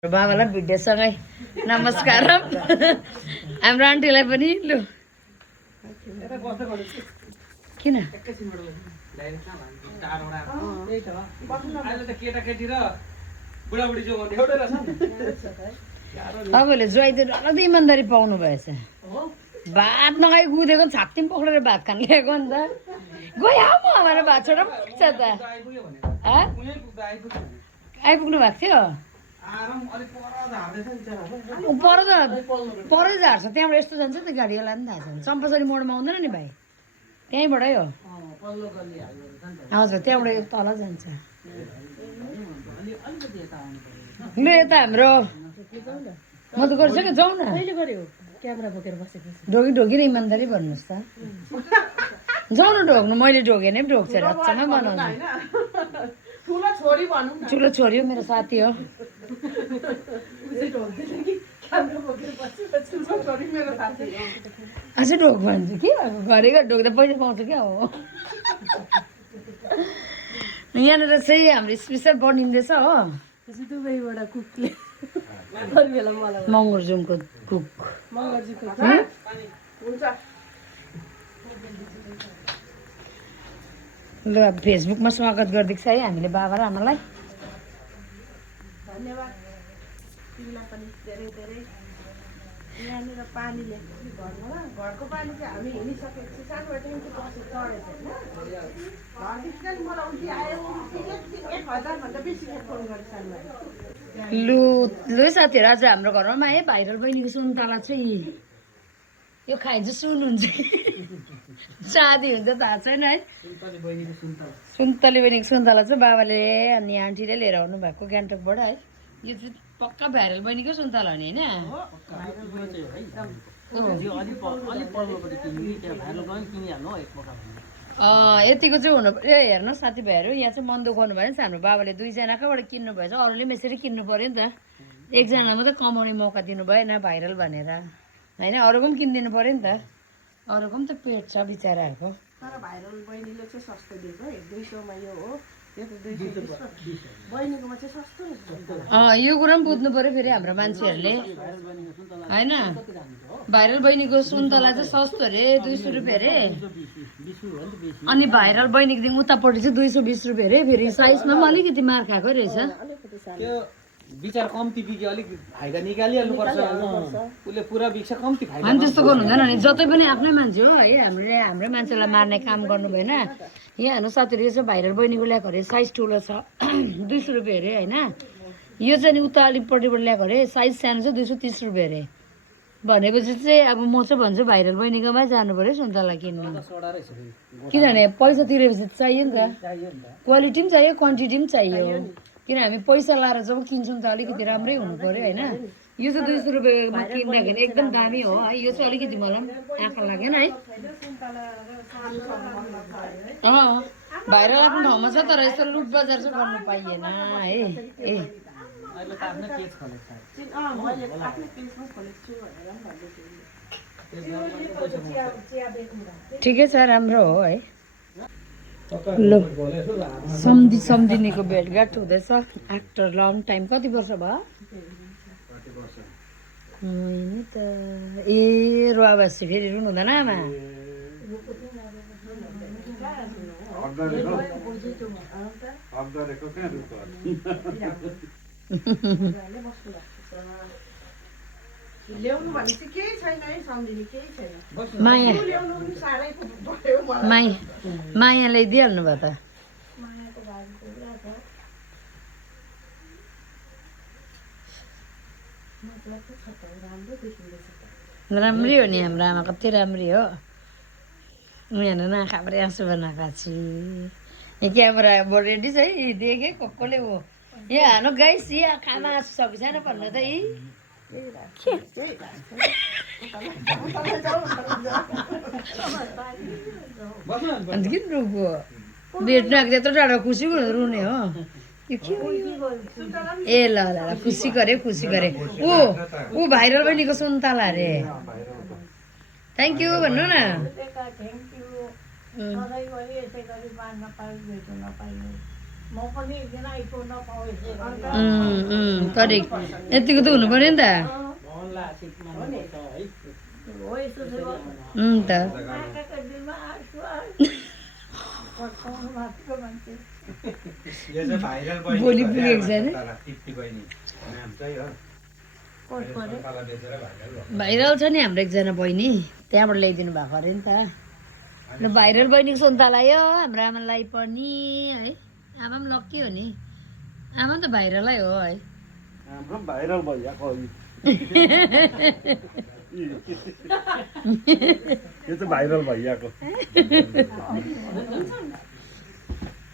बाबालाई भिडियोसँगै नमस्कार हाम्रो आन्टीलाई पनि लु किन तपाईँले ज्वाइँ चाहिँ डरलाग्दो इमान्दारी पाउनु भएछ भात नखाइ कुदेको छाप्ती पक्रेर भात खान ल्याएको नि त गयो म भनेर भात छोडेर पुग्छ त आइपुग्नु भएको थियो परै झार्छ त्यहाँबाट यस्तो जान्छ नि गाडीवाला पनि थाहा छ चम्पासरी मोडमा आउँदैन नि भाइ त्यहीँबाटै हो हजुर त्यहाँबाट यो तल जान्छ ल यता हाम्रो म त गरिसकेँ जाउँ न ढोगी ढोगी र इमान्दारी भन्नुहोस् त जाउँ न ढोग्नु मैले ढोगेँ नै ढोग्छ रच्चामै बनाउँछु ठुलो छोरी हो मेरो साथी हो अझै ढोग भन्छु कि घरि घर ढोग्दा पैसा पाउँछ क्या हो यहाँनिर चाहिँ हाम्रो स्पेसल बनिँदैछ हो मङ्गरजुङको कुक ल अब फेसबुकमा स्वागत गरिदिएको छ है हामीले बाबा र आमालाई धन्यवाद तिमीलाई पनि धेरै धेरै यहाँनिर पानीले घरको पानी चाहिँ हामी हिँडिसकेपछि सानोबाट बसेर चढेछ होइन घरदेखि चाहिँ मलाई उल्टी आयो 1000भन्दा बेसी फोन गरेँ सानोबाट लु साथीहरू आज हाम्रो घरमा है भाइरल बहिनीको सुन्तला चाहिँ यो खाए चाहिँ सुनुहुन्छ चाँदी हुन्छ थाहा छैन है सुन्तली बहिनीको सुन्तला चाहिँ बाबाले अनि आन्टीले लिएर आउनु भएको गान्तोकबाट है यो चाहिँ पक्का भाइरल बहिनीको सुन्तला हो नि होइन यतिको चाहिँ हुनु ए हेर्नु साथीभाइहरू यहाँ चाहिँ मन दुखाउनु भयो नि त हाम्रो बाबाले दुईजनाकोबाट किन्नु भएछ अरूले पनि यसरी किन्नु पऱ्यो नि त एकजनालाई मात्रै कमाउने मौका दिनु भएन भाइरल भनेर होइन अरूको पनि किनिदिनु पऱ्यो नि त अरूको पनि त पेट छ बिचराहरूको तर भाइरल बहिनीले चाहिँ सस्तो दिएको है 200मा यो हो यो त 220 बहिनीकोमा चाहिँ सस्तो यो कुरा पनि बुझ्नु पऱ्यो फेरि हाम्रो मान्छेहरूले होइन भाइरल बहिनीको सुन्तला चाहिँ सस्तो अरे 200 रुपियाँ अरे अनि भाइरल बहिनीकोदेखि उतापट्टि चाहिँ 220 रुपियाँ अरे फेरि साइजमा पनि अलिकति मार खाएको रहेछ बिचार कम्ती बिक्यो अलिक फाइदा निकालिहाल्नु पर्छ उसले पुरा बिक्छ कम्ती फाइदा अनि त्यस्तो गर्नु हुँदैन नि जतै पनि आफ्नै मान्छे हो है हाम्रो मान्छेलाई मार्ने काम गर्नु भएन यहाँ हाम्रो साथीहरू यो चाहिँ भाइरल बहिनीको ल्याएको अरे साइज ठुलो छ 200 रुपियाँ अरे होइन यो चाहिँ नि उता अलिकपट्टिबाट ल्याएको अरे साइज सानो छ 230 रुपियाँ अरे भनेपछि चाहिँ अब म चाहिँ भन्छु भाइरल बहिनीकोमै जानु पऱ्यो सुन्तला किन्नु किनभने पैसा तिरेपछि चाहियो नि त क्वालिटी पनि चाहियो क्वान्टिटी पनि चाहियो किन हामी पैसा लाएर जब किन्छौँ त अलिकति राम्रै हुनु पऱ्यो होइन यो चाहिँ 200 रुपियाँमा किन्दाखेरि एकदम दामी हो है यो चाहिँ अलिकति मलाई पनि आँखा लागेन है भाइरल आफ्नो ठाउँमा छ तर यस्तो लुट बजार चाहिँ गर्नु पाइएन है ए ठिकै छ राम्रो हो है ल सम्धिनीको भेटघाट हुँदैछ आफ्टर लङ टाइम कति वर्ष भयो नि त ए रुवाबासी फेरि रुनु हुँदैन आमा माया ल्याइदिइहाल्नु भयो त राम्रै हो नि हाम्रो आमा कति राम्री हो उनीहरू नखाएर आँसु बनाएको छु यहाँ क्यामेरा रेडी छ है देखेँ कसले हो यहाँ हानु गाइस यहाँ खाना आँसु सकेको छैन भन्नु त यी अन्त किन रुको भेट्नु आएको त्यत्रो टाढो खुसी रुने हो यो के हो ए ल ल खुसी गरे ऊ भाइरल बहिनीको सुन्तला अरे थ्याङ्क यू भन्नु न करेक्ट यतिको त हुनु पर्यो नि त त भोलि पुगेको छ अरे भाइरल छ नि हाम्रो एकजना बहिनी त्यहाँबाट ल्याइदिनु भएको अरे नि त ल भाइरल बहिनीको सुन्तला यो हाम्रो आमालाई पनि है आमा पनि लक्की हो नि आमा त भाइरलै हो है हाम्रो भाइरल भइरहेको यो चाहिँ भाइरल भइरहेको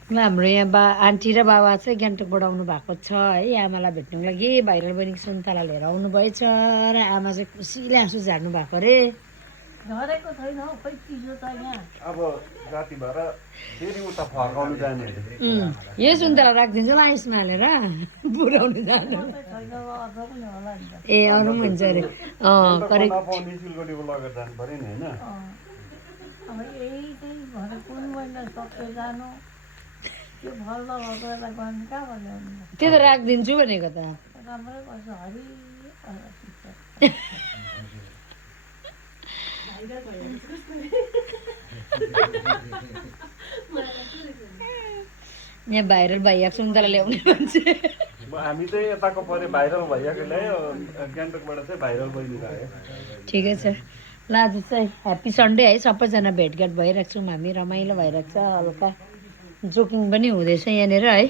ल हाम्रो यहाँ आन्टी र बाबा चाहिँ गान्तोकबाट आउनु भएको छ है आमालाई भेट्नुको लागि भाइरल बहिनीको सुन्तला लिएर आउनु भएछ र आमा चाहिँ खुसीले आँसु झार्नु भएको अरे अब जाति भएर फेरि उता फर्काउनु जाने यही सुन्तला राखिदिन्छ ल यसमा हालेर पुऱ्याउनु जानु ए अरू पनि हुन्छ अरे करेक्ट नपाउने सिलगढीको लगेर जानु पऱ्यो नि होइन त्यो त राखिदिन्छु भनेको त यहाँ भाइरल भइरहेको सुन्तला ल्याउने मान्छे हामी चाहिँ यताको पऱ्यो भाइरल भइरहेको ल्यायो गान्तोकबाट चाहिँ भाइरल बहिनी आयो ठिकै छ ल आज चाहिँ ह्याप्पी सन्डे है सबैजना भेटघाट भइरहेको छौँ हामी रमाइलो भइरहेको छ हल्का जोकिङ पनि हुँदैछ यहाँनिर है